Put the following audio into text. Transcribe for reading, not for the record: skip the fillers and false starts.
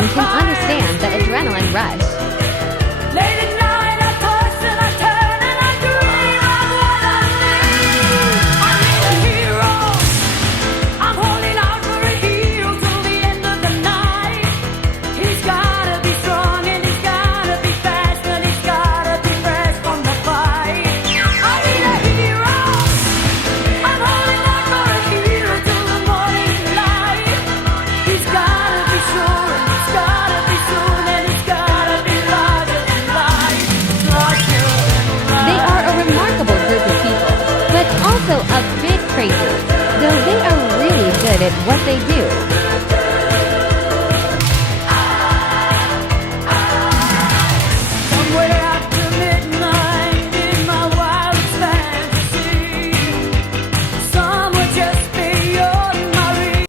man can understand the adrenaline rush. Late at night, I toss and I turn and I dream of what I need. I need a hero. I'm holding out for a hero till the end of the night. He's gotta be strong and he's gotta be fast and he's gotta be fresh from the fight. I need a hero. I'm holding out for a hero till the morning light. He's gotta be sure and he's gotta be soon and he's gotta be larger than life. Larger than They life. are a remarkable group of people, but also a bit crazy, though they are really good at what they do.